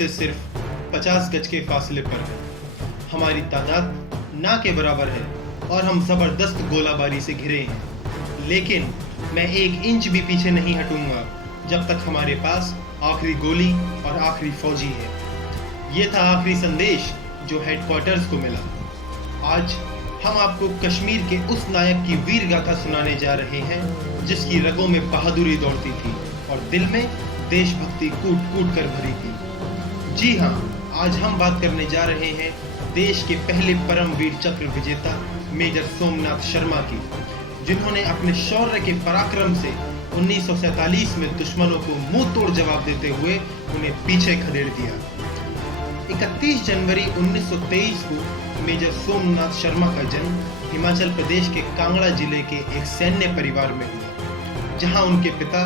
हमसे सिर्फ 50 गज के फासले पर है। हमारी तादाद ना के बराबर है और हम जबरदस्त गोलाबारी से घिरे हैं, लेकिन मैं 1 इंच भी पीछे नहीं हटूंगा जब तक हमारे पास आखिरी गोली और आखिरी फौजी है। ये था आखिरी संदेश जो हेडक्वार्टर्स को मिला। आज हम आपको कश्मीर के उस नायक की वीर गाथा सुनाने जा रहे हैं जिसकी रगों में बहादुरी दौड़ती थी और दिल में देशभक्ति कूट कूट कर भरी थी। जी हाँ, आज हम बात करने जा रहे हैं देश के पहले परमवीर चक्र विजेता मेजर सोमनाथ शर्मा की, जिन्होंने अपने शौर्य के पराक्रम से 1947 में दुश्मनों को मुंह तोड़ जवाब देते हुए उन्हें पीछे खदेड़ दिया। 31 जनवरी 1923 को मेजर सोमनाथ शर्मा का जन्म हिमाचल प्रदेश के कांगड़ा जिले के एक सैन्य परिवार में हुआ, जहां उनके पिता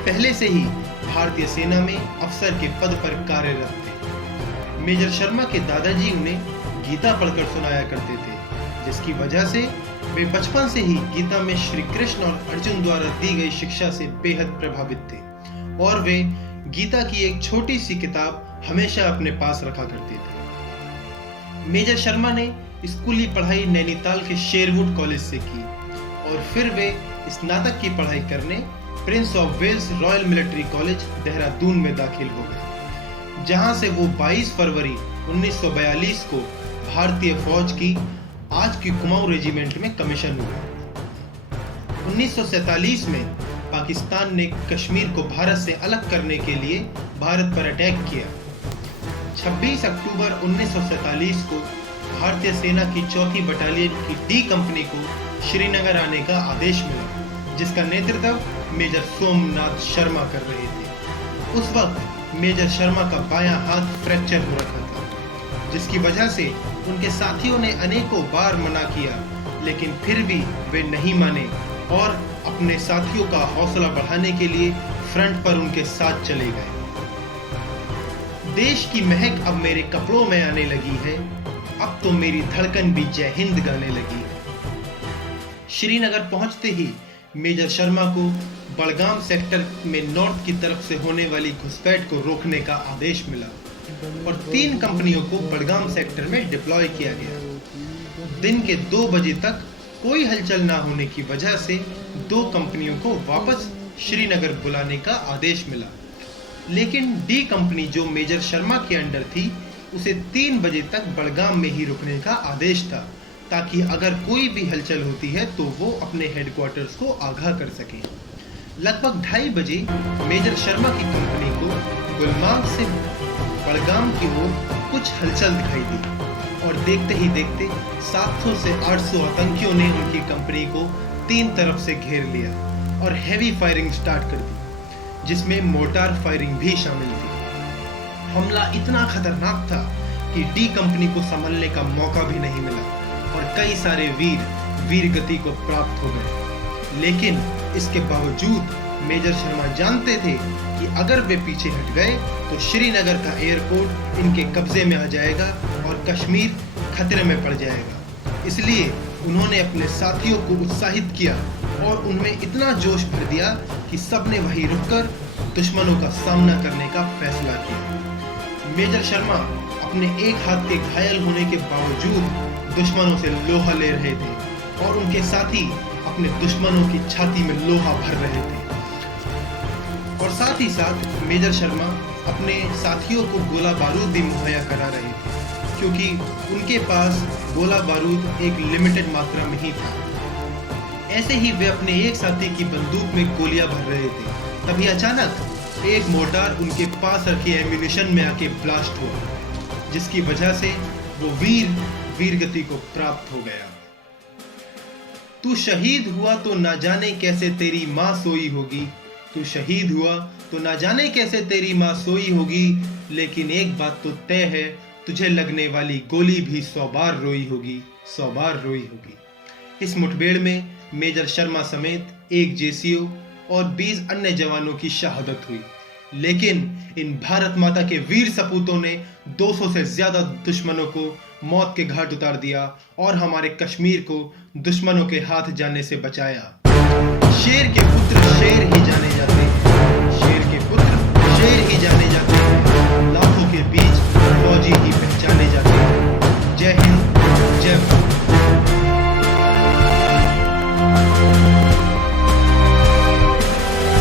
पहले से ही भारतीय सेना में अफसर के पद पर कार्यरत थे। मेजर शर्मा के दादाजी उन्हें गीता पढ़कर सुनाया करते थे, जिसकी वजह से वे बचपन से ही गीता में श्री कृष्ण और अर्जुन द्वारा दी गई शिक्षा से बेहद प्रभावित थे और वे गीता की एक छोटी सी किताब हमेशा अपने पास रखा करते थे। मेजर शर्मा ने स्कूली पढ़ाई नैनीताल के शेरवुड कॉलेज से की और फिर वे स्नातक की पढ़ाई करने Prince of Wales Royal Military College Dehradun में दाखिल हो गए, जहां से वो 22 फरवरी 1942 को भारतीय फौज की आज की कुमाऊं रेजिमेंट में कमीशन हुए। 1947 में पाकिस्तान ने कश्मीर को भारत से अलग करने के लिए भारत पर अटैक किया। 26 अक्टूबर 1947 को भारतीय सेना की 4th बटालियन की डी कंपनी को श्रीनगर आने का आदेश मिला, जिसका नेतृत्व मेजर सोमनाथ शर्मा कर रहे थे। उस वक्त मेजर शर्मा का बायां हाथ फ्रैक्चर हो रखा था, जिसकी वजह से उनके साथियों ने अनेकों बार मना किया, लेकिन फिर भी वे नहीं माने और अपने साथियों का हौसला बढ़ाने के लिए फ्रंट पर उनके साथ चले गए। देश की महक अब मेरे कपड़ों में आने लगी है, अब तो मेरी धड़कन भी जय हिंद गाने लगी है। श्रीनगर पहुंचते ही मेजर शर्मा को बड़गाम सेक्टर में नॉर्थ की तरफ से होने वाली घुसपैठ को रोकने का आदेश मिला और 3 कंपनियों को बड़गाम सेक्टर में डिप्लॉय किया गया। दिन के 2 बजे तक कोई हलचल ना होने की वजह से 2 कंपनियों को वापस श्रीनगर बुलाने का आदेश मिला, लेकिन डी कंपनी जो मेजर शर्मा के अंडर थी उसे 3 बजे तक बड़गाम में ही रुकने का आदेश था, ताकि अगर कोई भी हलचल होती है तो वो अपने हेडक्वार्टर्स को आगाह कर सके। लगभग 2:30 बजे मेजर शर्मा की कंपनी को गुलमार्ग से बड़गाम की ओर कुछ हलचल दिखाई दी और देखते ही देखते 700 से 800 आतंकियों ने उनकी कंपनी को 3 तरफ से घेर लिया और हैवी फायरिंग स्टार्ट कर दी, जिसमें मोर्टार फायरिंग भी शामिल थी। हमला इतना खतरनाक था कि डी कंपनी को संभलने का मौका भी नहीं मिला और कई सारे वीर गति को प्राप्त हो गए। लेकिन इसके बावजूद मेजर शर्मा जानते थे कि अगर वे पीछे हट गए तो श्रीनगर का एयरपोर्ट इनके कब्जे में आ जाएगा और कश्मीर खतरे में पड़ जाएगा। इसलिए उन्होंने अपने साथियों को उत्साहित किया और उनमें इतना जोश भर दिया कि सबने वहीं रुककर दुश्मनों का सामना करने का फैसला किया। मेजर शर्मा अपने एक हाथ के घायल होने के बावजूद दुश्मनों से लोहा ले रहे थे और उनके साथी अपने दुश्मनों की छाती में लोहा भर रहे थे और साथ ही साथ मेजर शर्मा अपने साथियों को गोला बारूद भी मुहैया करा रहे थे, क्योंकि उनके पास गोला बारूद एक लिमिटेड मात्रा में ही था। ऐसे ही वे अपने एक साथी की बंदूक में गोलियां भर रहे थे, तभी अचानक एक मोर्टार उनके पास रखे एम्यूनिशन में आके ब्लास्ट हुआ, जिसकी वजह से वो वीर गति को प्राप्त हो गया। तू शहीद हुआ तो ना जाने कैसे तेरी माँ सोई होगी, तू शहीद हुआ तो ना जाने कैसे तेरी माँ सोई होगी, लेकिन एक बात तो तय है, तुझे लगने वाली गोली भी 100 बार रोई होगी, 100 बार रोई होगी। इस मुठभेड़ में मेजर शर्मा समेत एक जेसीओ और 20 अन्य जवानों की शहादत हुई, लेकिन इन भारत माता के वीर सपूतों ने 200 से ज्यादा दुश्मनों को मौत के घाट उतार दिया और हमारे कश्मीर को दुश्मनों के हाथ जाने से बचाया। शेर के